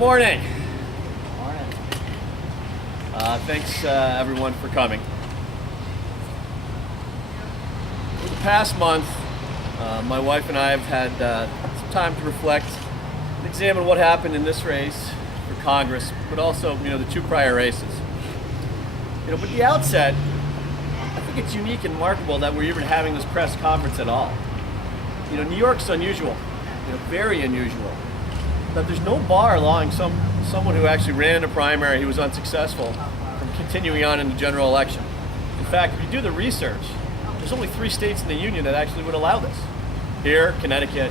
morning. Morning. Thanks everyone for coming. For the past month, my wife and I have had some time to reflect and examine what happened in this race for Congress, but also, the two prior races. But at the outset, I think it's unique and remarkable that we're even having this press conference at all. New York's unusual, very unusual. That there's no bar allowing someone who actually ran in a primary who was unsuccessful from continuing on in the general election. In fact, if you do the research, there's only 3 states in the union that actually would allow this. Here, Connecticut,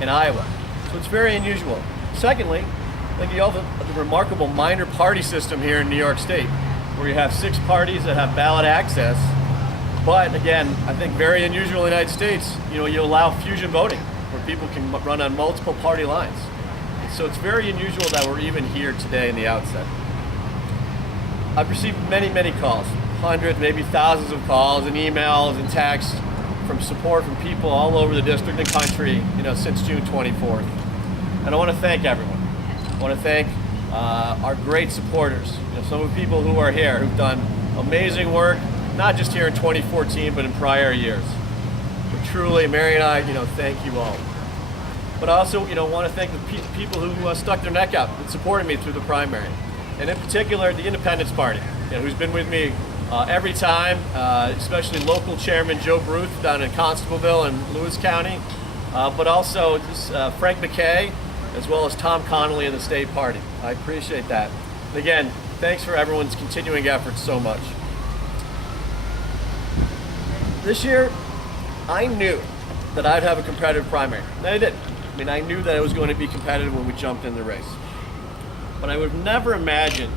and Iowa. So it's very unusual. Secondly, I think you have the remarkable minor party system here in New York State, where you have 6 parties that have ballot access. But again, I think very unusual in the United States, you allow fusion voting, where people can run on multiple party lines. So it's very unusual that we're even here today in the outset. I've received many, many calls, hundreds, maybe thousands of calls and emails and texts from support from people all over the district and country, since June 24th. And I want to thank everyone. I want to thank our great supporters, some of the people who are here who've done amazing work, not just here in 2014, but in prior years. But truly, Mary and I, thank you all. But I also, want to thank the people who stuck their neck out and supported me through the primary. And in particular, the Independence Party, who's been with me every time, especially local chairman Joe Bruth down in Constableville and Lewis County, but also Frank McKay, as well as Tom Connolly of the state party. I appreciate that. And again, thanks for everyone's continuing efforts so much. This year, I knew that I'd have a competitive primary, and I did. I knew that it was going to be competitive when we jumped in the race. But I would have never imagined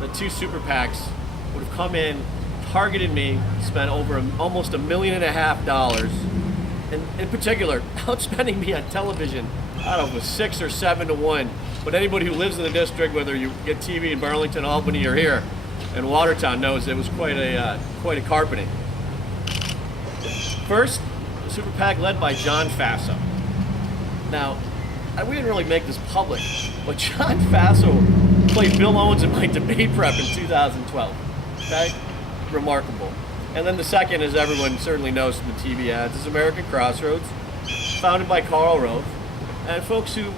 that 2 super PACs would have come in, targeted me, spent over almost $1.5 million, and in particular, outspending me on television, I don't know, with 6 or 7 to 1. But anybody who lives in the district, whether you get TV in Burlington, Albany, or here in Watertown, knows it was quite a carpeting. First, the super PAC led by John Faso. Now, we didn't really make this public, but John Faso played Bill Owens in my debate prep in 2012. Okay? Remarkable. And then the second, as everyone certainly knows from the TV ads, is American Crossroads, founded by Karl Rove, and folks who,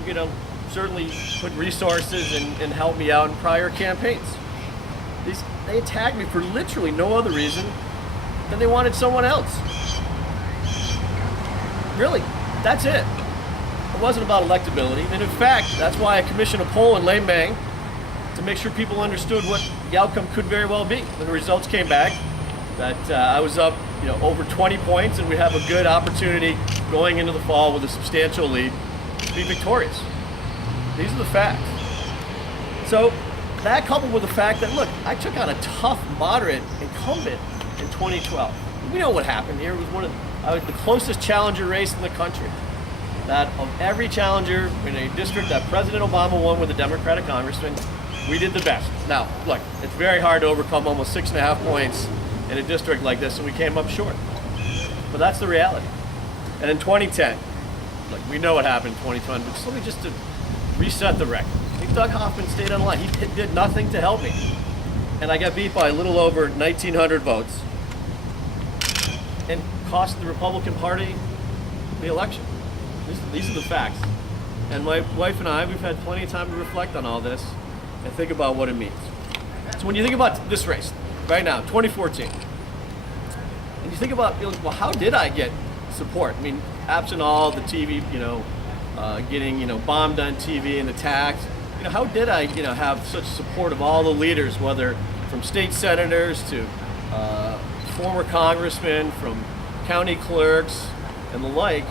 certainly put resources and helped me out in prior campaigns. They attacked me for literally no other reason than they wanted someone else. Really, that's it. It wasn't about electability, and in fact, that's why I commissioned a poll in late May to make sure people understood what the outcome could very well be. When the results came back, that I was up, over 20 points, and we have a good opportunity going into the fall with a substantial lead to be victorious. These are the facts. So that coupled with the fact that, look, I took on a tough, moderate incumbent in 2012. We know what happened here. It was one of the closest challenger race in the country. That of every challenger in a district that President Obama won with a Democratic congressman, we did the best. Now, look, it's very hard to overcome almost 6.5 points in a district like this, and we came up short. But that's the reality. And in 2010, look, we know what happened in 2010, but simply just to reset the record. I think Doug Hoffman stayed on line. He did nothing to help me. And I got beat by a little over 1,900 votes and cost the Republican Party the election. These are the facts. And my wife and I, we've had plenty of time to reflect on all this and think about what it means. So when you think about this race, right now, 2014, and you think about, well, how did I get support? Absent all the TV, getting, bombed on TV and attacked, how did I, have such support of all the leaders, whether from state senators to former congressmen, from county clerks and the like,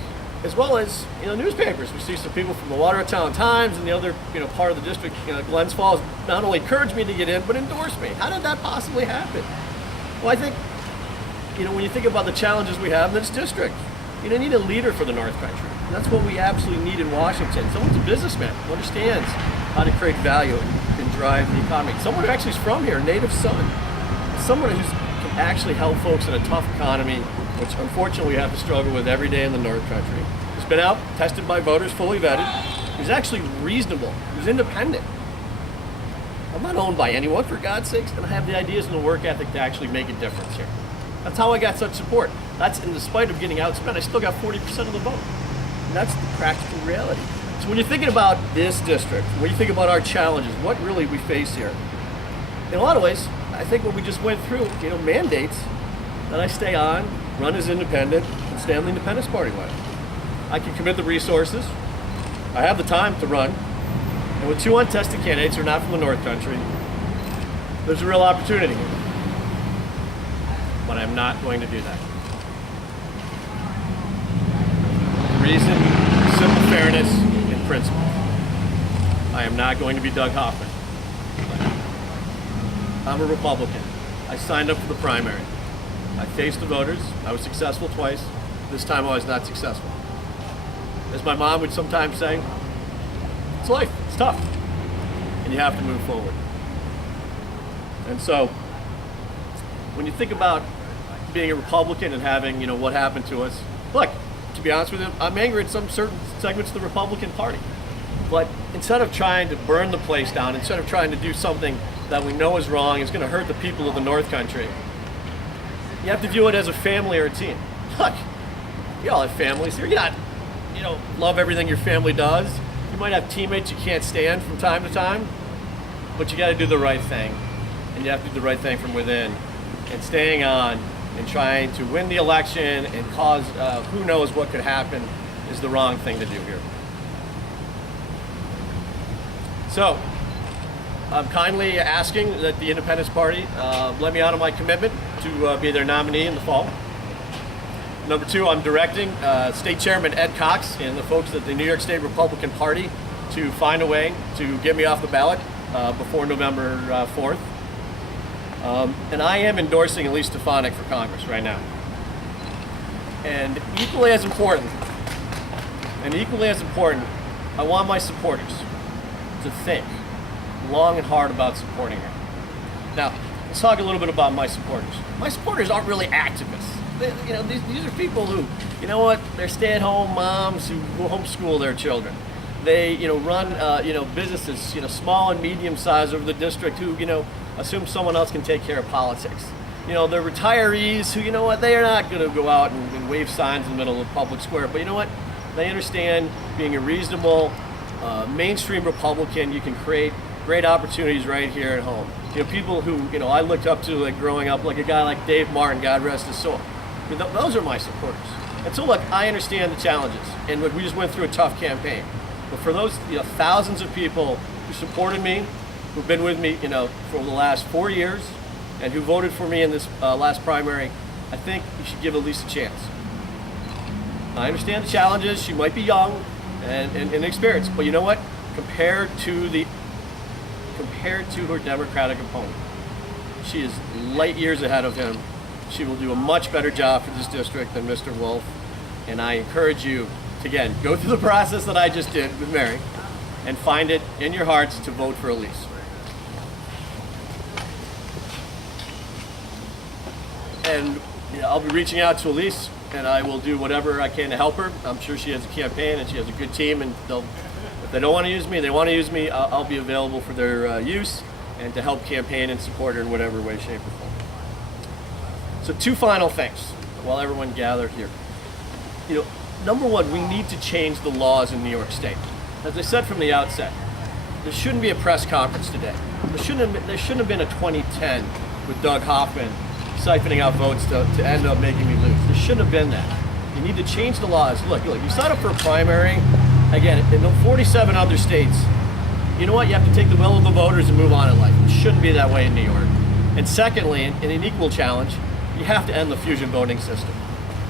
as well as newspapers. We see some people from the Watertown Times and the other part of the district, Glens Falls, not only encouraged me to get in, but endorsed me. How did that possibly happen? Well, I think when you think about the challenges we have in this district, you need a leader for the North Country. And that's what we absolutely need in Washington. Someone who's a businessman, who understands how to create value and drive the economy. Someone who actually is from here, a native son. Someone who can actually help folks in a tough economy, which unfortunately we have to struggle with every day in the North Country. He's been out, tested by voters, fully vetted. He was actually reasonable. He who's independent. I'm not owned by anyone, for God's sakes, and I have the ideas and the work ethic to actually make a difference here. That's how I got such support. That's in spite of getting outspent, I still got 40% of the vote. And that's the practical reality. So when you're thinking about this district, when you think about our challenges, what really we face here, in a lot of ways, I think what we just went through, mandates that I stay on, run as independent, and stay on the Independence Party line. I can commit the resources. I have the time to run. And with 2 untested candidates who are not from the North Country, there's a real opportunity here. But I'm not going to do that. Reason, simple fairness, and principle. I am not going to be Doug Hoffman. I'm a Republican. I signed up for the primary. I faced the voters. I was successful twice. This time I was not successful. As my mom would sometimes say, it's life, it's tough, and you have to move forward. And so, when you think about being a Republican and having, what happened to us, look, to be honest with you, I'm angry at some certain segments of the Republican Party. But instead of trying to burn the place down, instead of trying to do something that we know is wrong, is going to hurt the people of the North Country, you have to view it as a family or a team. Look, you all have families here. You're not, love everything your family does. You might have teammates you can't stand from time to time, but you got to do the right thing. And you have to do the right thing from within. And staying on and trying to win the election and cause who knows what could happen is the wrong thing to do here. So, I'm kindly asking that the Independence Party let me honor my commitment to be their nominee in the fall. Number 2, I'm directing State Chairman Ed Cox and the folks at the New York State Republican Party to find a way to get me off the ballot before November 4th. And I am endorsing Elise Stefanik for Congress right now. And equally as important, I want my supporters to think long and hard about supporting her. Now, let's talk a little bit about my supporters. My supporters aren't really activists. These are people who, they're stay-at-home moms who homeschool their children. They, run, businesses, small and medium-sized over the district who, assume someone else can take care of politics. They're retirees who, they are not going to go out and wave signs in the middle of the public square. But you know what? They understand being a reasonable, mainstream Republican, you can create great opportunities right here at home. People who, I looked up to like growing up, like a guy like Dave Martin, God rest his soul. Those are my supporters. And so look, I understand the challenges, and look, we just went through a tough campaign. But for those, thousands of people who supported me, who've been with me, for the last 4 years, and who voted for me in this last primary, I think you should give Elise a chance. I understand the challenges. She might be young and inexperienced, but you know what? Compared to her Democratic opponent, she is light years ahead of him. She will do a much better job for this district than Mr. Wolf, and I encourage you to, again, go through the process that I just did with Mary and find it in your hearts to vote for Elise. And I'll be reaching out to Elise, and I will do whatever I can to help her. I'm sure she has a campaign and she has a good team, and if they don't want to use me, they want to use me, I'll be available for their use and to help campaign and support her in whatever way, shape, or form. So 2 final things while everyone gathered here. Number 1, we need to change the laws in New York State. As I said from the outset, there shouldn't be a press conference today. There shouldn't have been a 2010 with Doug Hoffman siphoning out votes to end up making me lose. There shouldn't have been that. You need to change the laws. Look, you sign up for a primary. Again, in 47 other states, you know what? You have to take the will of the voters and move on in life. It shouldn't be that way in New York. And secondly, in an equal challenge, you have to end the fusion voting system.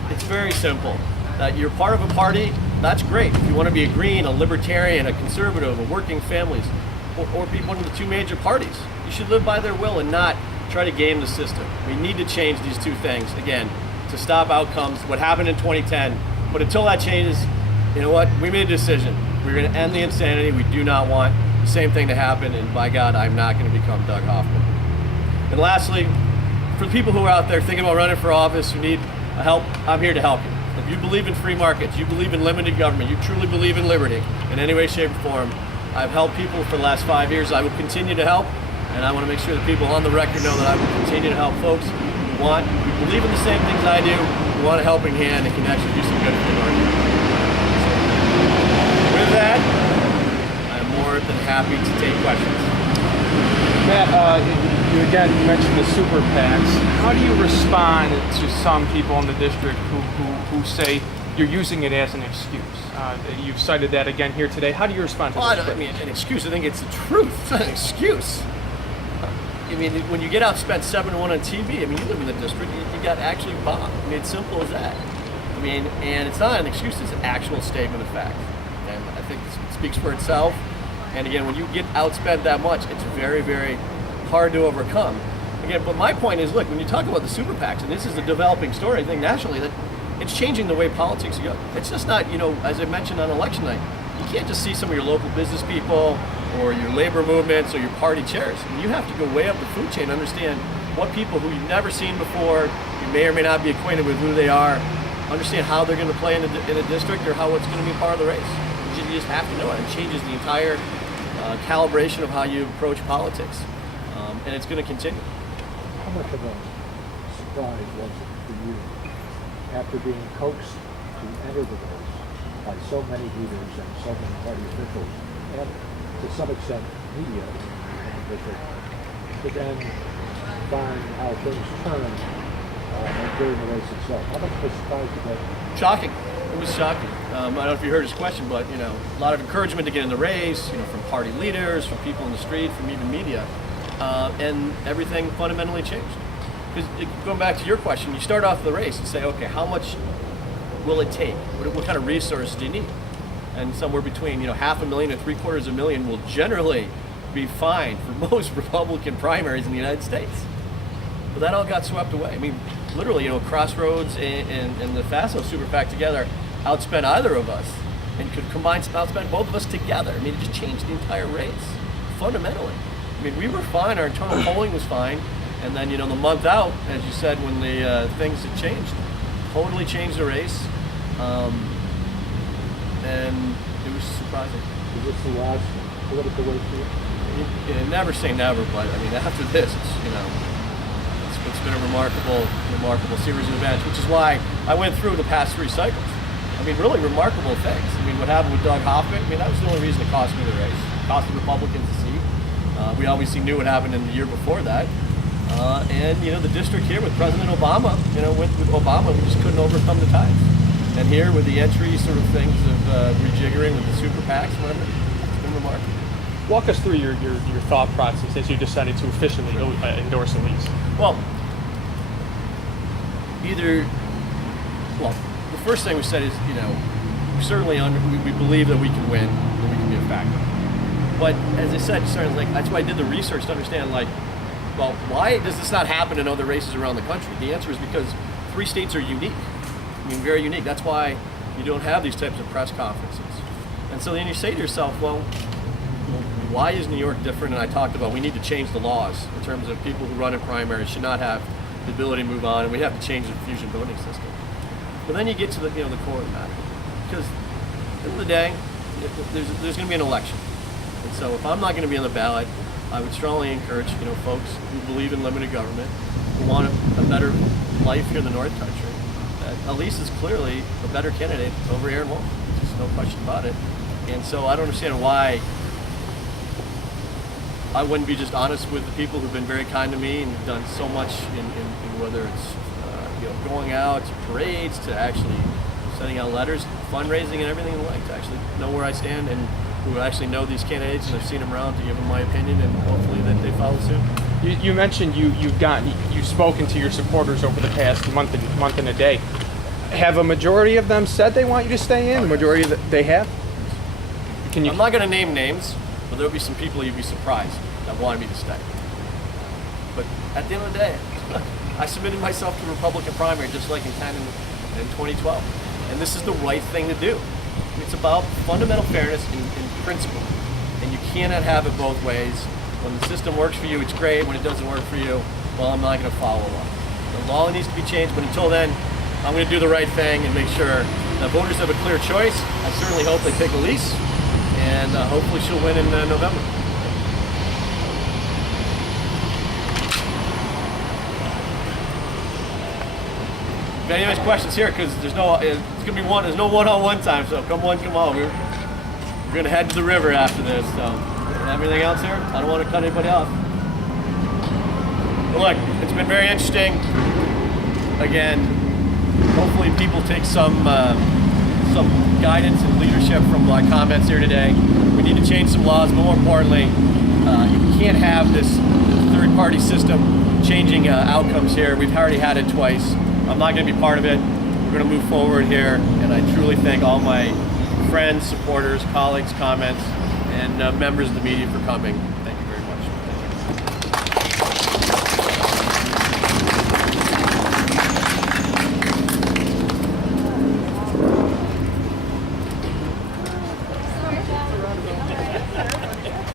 It's very simple. You're part of a party, that's great. If you want to be a green, a libertarian, a conservative, a working families, or be one of the 2 major parties, you should live by their will and not try to game the system. We need to change these 2 things, again, to stop outcomes, what happened in 2010. But until that changes, you know what? We made a decision. We're going to end the insanity. We do not want the same thing to happen, and by God, I'm not going to become Doug Hoffman. And lastly, for the people who are out there thinking about running for office, who need help, I'm here to help you. If you believe in free markets, you believe in limited government, you truly believe in liberty in any way, shape, or form, I've helped people for the last 5 years. I will continue to help, and I want to make sure that people on the record know that I will continue to help folks who believe in the same things I do, who want a helping hand, and can actually do some good for the North. So, with that, I'm more than happy to take questions. Matt, you mentioned the super PACs. How do you respond to some people in the district who say you're using it as an excuse? You've cited that again here today. How do you respond to that? I mean, an excuse. I think it's the truth. It's not an excuse. I mean, when you get outspent 7-1 on TV, I mean, you live in the district, you got actually bombed. I mean, it's simple as that. I mean, and it's not an excuse, it's an actual statement of fact. And I think it speaks for itself. And again, when you get outspent that much, it's very, very hard to overcome. Again, but my point is, look, when you talk about the super PACs, and this is a developing story, I think nationally, that it's changing the way politics go. It's just not, as I mentioned on election night, you can't just see some of your local business people or your labor movements or your party chairs. I mean, you have to go way up the food chain, understand what people who you've never seen before, you may or may not be acquainted with who they are, understand how they're going to play in a district or how it's going to be part of the race. You just have to know it. It changes the entire calibration of how you approach politics, and it's going to continue. How much of a surprise was it for you after being coaxed to enter the race by so many leaders and so many party officials, and to some extent media in the district, to then find how things turned during the race itself? How much of a surprise did that? Shocking. It was shocking. I don't know if you heard his question, but a lot of encouragement to get in the race, from party leaders, from people in the street, from even media, and everything fundamentally changed. Because going back to your question, you start off the race and say, okay, how much will it take? What kind of resources do you need? And somewhere between $500,000 to $750,000 will generally be fine for most Republican primaries in the United States. But that all got swept away. I mean, literally, Crossroads and the FASO Super PAC together outspent either of us and could outspend both of us together. I mean, it just changed the entire race, fundamentally. I mean, we were fine, our internal polling was fine, and then, the month out, as you said, when the things had changed, totally changed the race, and it was surprising. Is this the last political race for you? Never say never, but I mean, after this, it's been a remarkable series of events, which is why I went through the past 3 cycles. I mean, really remarkable things. I mean, what happened with Doug Hoffman, I mean, that was the only reason it cost me the race. It cost the Republicans a seat. We obviously knew what happened in the year before that. And, the district here with President Obama, with Obama, we just couldn't overcome the tides. And here with the entry sort of things of rejiggering with the super PACs, whatever, it's been remarkable. Walk us through your thought process as you decided to officially endorse Elise. Well, the first thing we said is, we believe that we can win, that we can be a factor. But as I said, that's why I did the research to understand, why does this not happen in other races around the country? The answer is because 3 states are unique. I mean, very unique. That's why you don't have these types of press conferences. And so then you say to yourself, well, why is New York different? And I talked about we need to change the laws in terms of people who run in primaries should not have the ability to move on, and we have to change the fusion voting system. But then you get to the core of the matter, because at the end of the day, there's going to be an election, and so if I'm not going to be on the ballot, I would strongly encourage folks who believe in limited government, who want a better life here in the North Country. That Elise is clearly a better candidate over Aaron Wolf. There's no question about it, and so I don't understand why I wouldn't be just honest with the people who've been very kind to me and have done so much in whether it's going out to parades, to actually sending out letters, fundraising, and everything like, to actually know where I stand, and who actually know these candidates and I've seen them around, to give them my opinion, and hopefully that they follow suit. You mentioned you've spoken to your supporters over the past month and a day. Have a majority of them said they want you to stay in? The majority they have? I'm not going to name names, but there'll be some people you'd be surprised that wanted me to stay. But at the end of the day, I submitted myself to the Republican primary just like in 2012. And this is the right thing to do. It's about fundamental fairness in principle. And you cannot have it both ways. When the system works for you, it's great. When it doesn't work for you, well, I'm not going to follow along. The law needs to be changed, but until then, I'm going to do the right thing and make sure that voters have a clear choice. I certainly hope they pick Elise. and hopefully she'll win in November. If anyone has questions here, because there's no, it's gonna be there's no one-on-one time, so come on. We're gonna head to the river after this. So, everything else here, I don't want to cut anybody off. But look, it's been very interesting. Again, hopefully people take some guidance and leadership from my comments here today. We need to change some laws, but more importantly, you can't have this third-party system changing outcomes here. We've already had it twice. I'm not going to be part of it. We're going to move forward here, and I truly thank all my friends, supporters, colleagues, comments, and members of the media for coming.